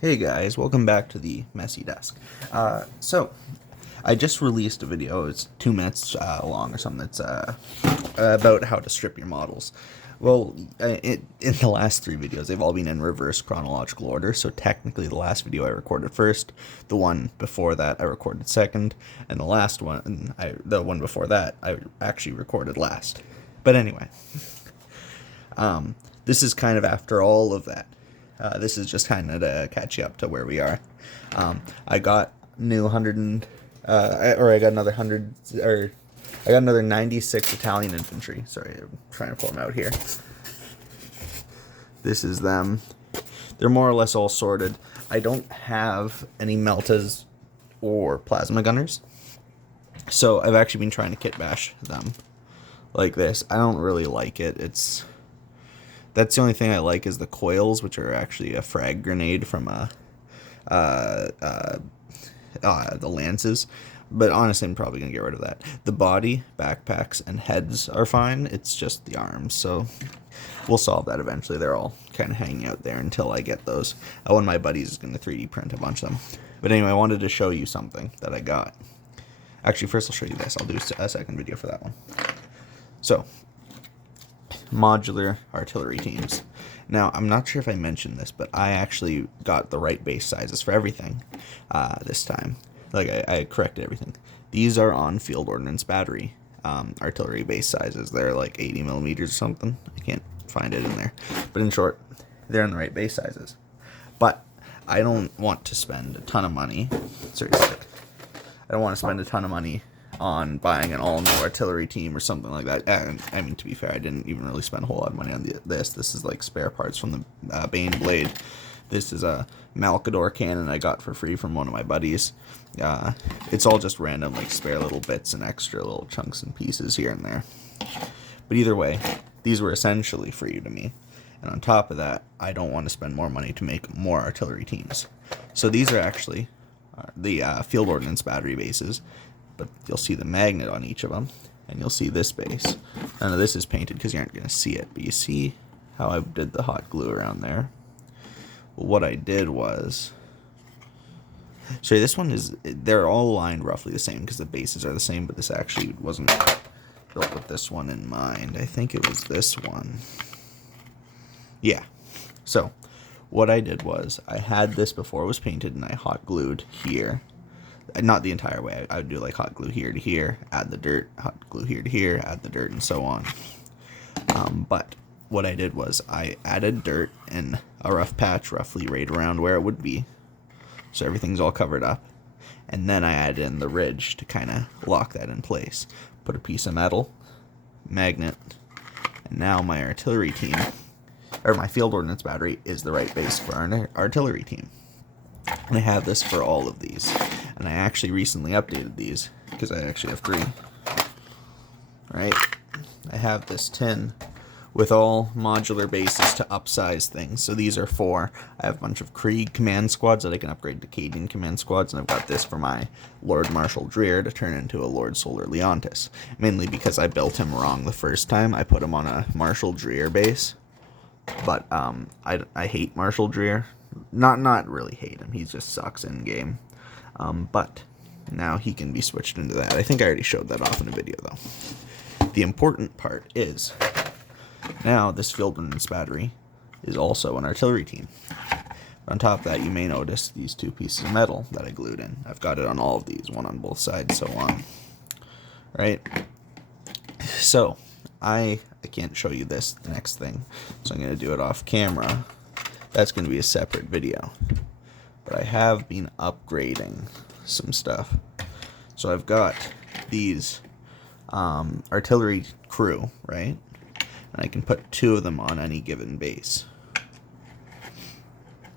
Hey guys, welcome back to the Messy Desk. So, I just released a video, it's 2 minutes long or something, that's about how to strip your models. Well, in the last 3 videos, they've all been in reverse chronological order, so technically the last video I recorded first, the one before that I recorded second, and the one before that I actually recorded last. But anyway, this is kind of after all of that. This is just kind of to catch you up to where we are. I got new 100 and, I got another 100, or I got another 96 Italian infantry. Sorry, I'm trying to pull them out here. This is them. They're more or less all sorted. I don't have any Meltas or plasma gunners, so I've actually been trying to kit bash them like this. I don't really like it. That's the only thing I like is the coils, which are actually a frag grenade from the lances. But honestly, I'm probably going to get rid of that. The body, backpacks, and heads are fine. It's just the arms. So we'll solve that eventually. They're all kind of hanging out there until I get those. One of my buddies is going to 3D print a bunch of them. But anyway, I wanted to show you something that I got. Actually, first I'll show you this. I'll do a second video for that one. So, modular artillery teams. Now, I'm not sure if I mentioned this, but I actually got the right base sizes for everything this time. Like, I corrected everything. These are on Field Ordnance Battery artillery base sizes. They're like 80 millimeters or something. I can't find it in there. But in short, they're in the right base sizes. But I don't want to spend a ton of money. Sorry, I don't want to spend a ton of money on buying an all-new artillery team or something like that. And, I mean, to be fair, I didn't even really spend a whole lot of money on this. This is like spare parts from the Bane blade. This is a Malcador cannon I got for free from one of my buddies. It's all just random, like, spare little bits and extra little chunks and pieces here and there. But either way, these were essentially free to me. And on top of that, I don't want to spend more money to make more artillery teams. So these are actually the Field Ordnance Battery bases. But you'll see the magnet on each of them, and you'll see this base. None of this is painted because you aren't going to see it, but you see how I did the hot glue around there? Well, what I did was... Sorry, this one is... They're all aligned roughly the same because the bases are the same, but this actually wasn't built with this one in mind. I think it was this one. Yeah. So, what I did was, I had this before it was painted, and I hot glued here. Not the entire way. I would do like hot glue here to here, add the dirt, hot glue here to here, add the dirt, and so on. But what I did was I added dirt in a rough patch, roughly right around where it would be, so everything's all covered up. And then I added in the ridge to kind of lock that in place. Put a piece of metal, magnet, and now my artillery team, or my Field Ordnance Battery, is the right base for our artillery team. And I have this for all of these. And I actually recently updated these, because I actually have 3. Right? I have this tin with all modular bases to upsize things. So these are 4. I have a bunch of Krieg command squads that I can upgrade to Cadian command squads, and I've got this for my Lord Marshal Dreer to turn into a Lord Solar Leontis. Mainly because I built him wrong the first time. I put him on a Marshal Dreer base. But I hate Marshal Dreer. Not really hate him, he just sucks in game. But now he can be switched into that. I think I already showed that off in a video though. The important part is, now this Field Ordnance Battery is also an artillery team. On top of that, you may notice these 2 pieces of metal that I glued in. I've got it on all of these, one on both sides, so on. Right? So, I can't show you this next thing, so I'm going to do it off camera. That's going to be a separate video. But I have been upgrading some stuff. So I've got these artillery crew, right? And I can put 2 of them on any given base.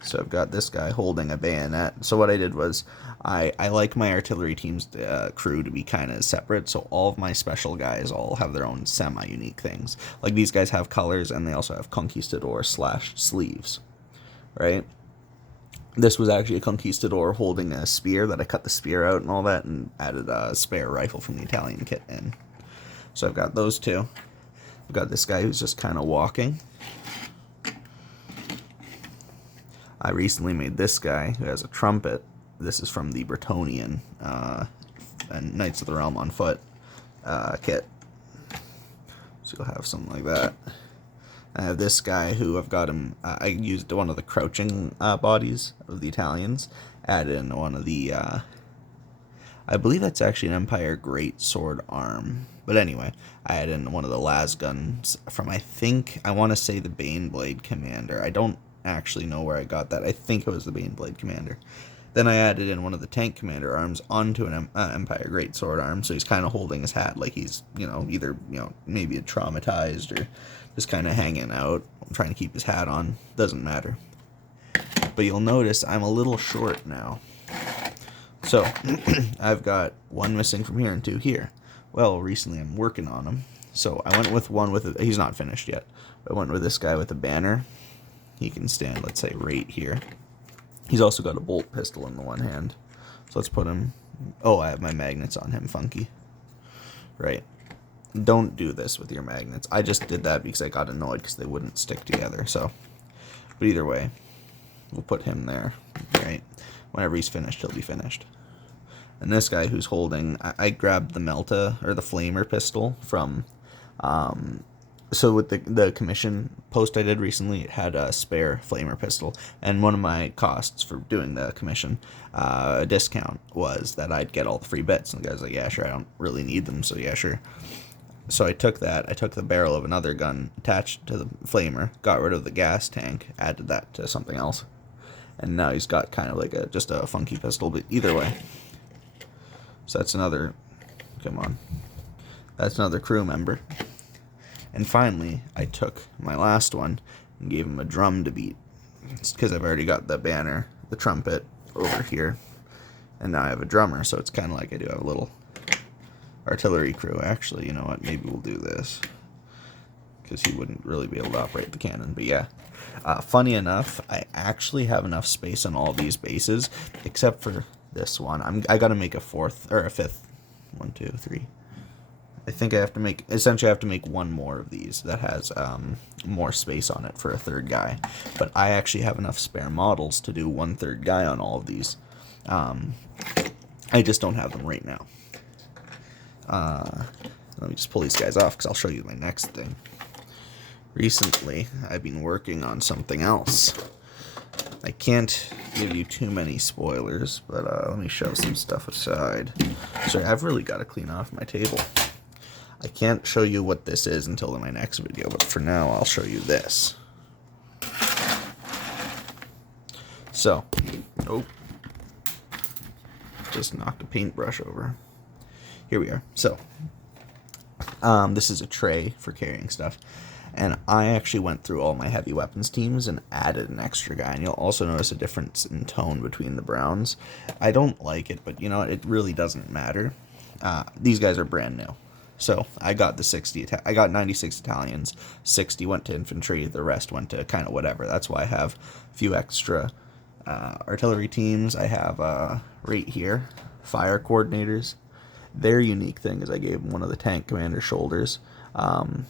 So I've got this guy holding a bayonet. So what I did was, I like my artillery team's crew to be kind of separate, so all of my special guys all have their own semi-unique things. Like these guys have colors, and they also have conquistador / sleeves, right? This was actually a conquistador holding a spear that I cut the spear out and all that, and added a spare rifle from the Italian kit in. So I've got those 2. I've got this guy who's just kind of walking. I recently made this guy who has a trumpet. This is from the Bretonnian and Knights of the Realm on Foot kit. So you'll have something like that. I have this guy who I've got him. I used one of the crouching bodies of the Italians. Added in one of the. I believe that's actually an Empire Great Sword arm. But anyway, I added in one of the las guns from, I want to say, the Baneblade Commander. I don't actually know where I got that. I think it was the Baneblade Commander. Then I added in one of the Tank Commander arms onto an Empire Great Sword arm, so he's kind of holding his hat like he's, either, maybe traumatized or just kind of hanging out. I'm trying to keep his hat on. Doesn't matter. But you'll notice I'm a little short now. So, I've got one missing from here and two here. Well, recently I'm working on him. So, I went with one with he's not finished yet. I went with this guy with a banner. He can stand, let's say, right here. He's also got a bolt pistol in the one hand. So let's put him... Oh, I have my magnets on him, funky. Right. Don't do this with your magnets. I just did that because I got annoyed because they wouldn't stick together. So, but either way, we'll put him there. Right. Whenever he's finished, he'll be finished. And this guy who's holding... I grabbed the Melta, or the Flamer pistol from... So with the commission post I did recently, it had a spare flamer pistol, and one of my costs for doing the commission discount was that I'd get all the free bits, and the guy's like, yeah, sure, I don't really need them, so yeah, sure. So I took that, I took the barrel of another gun attached to the flamer, got rid of the gas tank, added that to something else, and now he's got kind of like just a funky pistol, but either way. So that's another, that's another crew member. And finally, I took my last one and gave him a drum to beat. It's because I've already got the banner, the trumpet over here, and now I have a drummer, so it's kind of like I do have a little artillery crew. Actually, you know what, maybe we'll do this, because he wouldn't really be able to operate the cannon, but yeah. Funny enough, I actually have enough space on all these bases, except for this one. I gotta make a fifth. 1, 2, 3. I think I have to make one more of these that has more space on it for a third guy. But I actually have enough spare models to do one third guy on all of these. I just don't have them right now. Let me just pull these guys off because I'll show you my next thing. Recently, I've been working on something else. I can't give you too many spoilers, but let me shove some stuff aside. Sorry, I've really got to clean off my table. I can't show you what this is until in my next video, but for now, I'll show you this. So, oh, just knocked a paintbrush over. Here we are. So, this is a tray for carrying stuff, and I actually went through all my heavy weapons teams and added an extra guy, and you'll also notice a difference in tone between the browns. I don't like it, but you know what? It really doesn't matter. These guys are brand new. So I got I got 96 Italians, 60 went to infantry, the rest went to kind of whatever. That's why I have a few extra artillery teams. I have right here fire coordinators. Their unique thing is I gave them one of the tank commander shoulders, and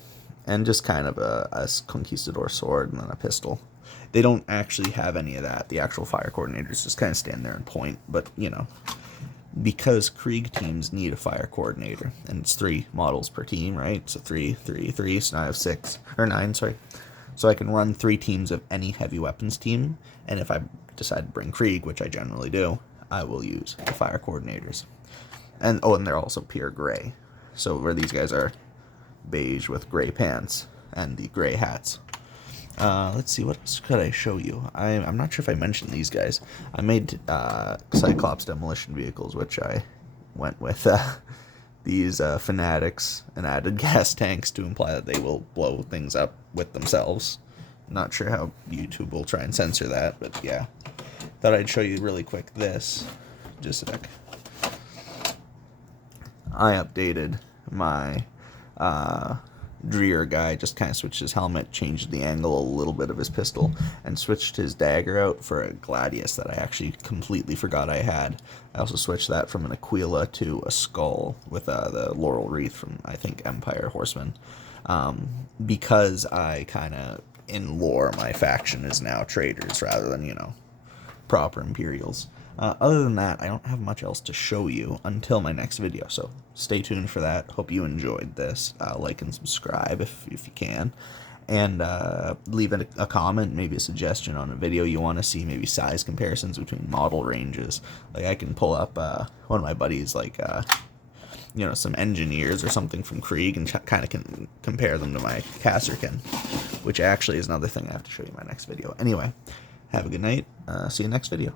just kind of a conquistador sword and then a pistol. They don't actually have any of that. The actual fire coordinators just kind of stand there and point, but you know. Because Krieg teams need a fire coordinator, and it's 3 models per team, right? So 3, 3, 3, so now I have 9, sorry. So I can run 3 teams of any heavy weapons team, and if I decide to bring Krieg, which I generally do, I will use the fire coordinators. And they're also pure gray. So where these guys are beige with gray pants and the gray hats. Let's see, what else could I show you? I'm not sure if I mentioned these guys. I made Cyclops demolition vehicles, which I went with these fanatics and added gas tanks to imply that they will blow things up with themselves. Not sure how YouTube will try and censor that, but yeah. Thought I'd show you really quick this. Just a sec. I updated my Dreer guy, just kind of switched his helmet, changed the angle a little bit of his pistol, and switched his dagger out for a Gladius that I actually completely forgot I had. I also switched that from an Aquila to a skull with the laurel wreath from, I think, Empire Horsemen. Because I kind of, in lore, my faction is now traitors rather than, proper Imperials. Other than that, I don't have much else to show you until my next video, so stay tuned for that. Hope you enjoyed this. Like and subscribe if you can. And leave a comment, maybe a suggestion on a video you want to see, maybe size comparisons between model ranges. Like I can pull up one of my buddies, like some engineers or something from Krieg, and kind of can compare them to my Kasserkin, which actually is another thing I have to show you in my next video. Anyway, have a good night. See you next video.